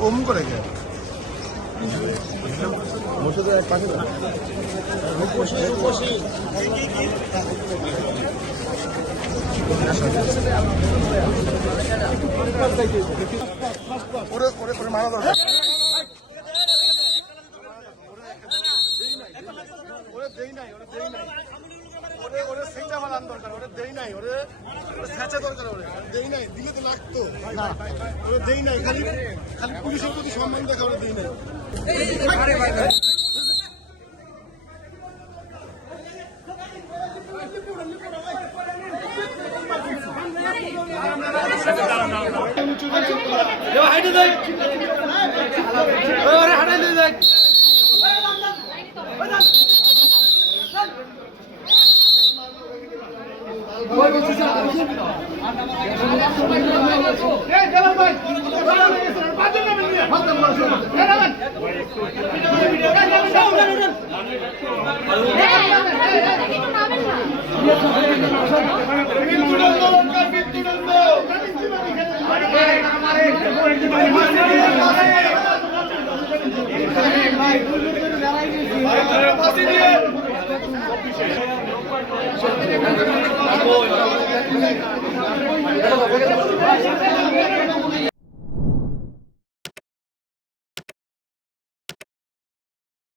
ওম করে কে মসজিদের এক পাশে মারা দরকার দেই নাই ওরে সেইটা আমার দরকার ওরে দেই নাই ওরে স্যাচা দরকার ওরে দেই নাই দিলে তো লাগতো ওরে দেই নাই খালি খালি পুলিশের প্রতি সম্মান দেখা ওরে দেই নাই হাইটে দেখ ওরে হাইটে দেখ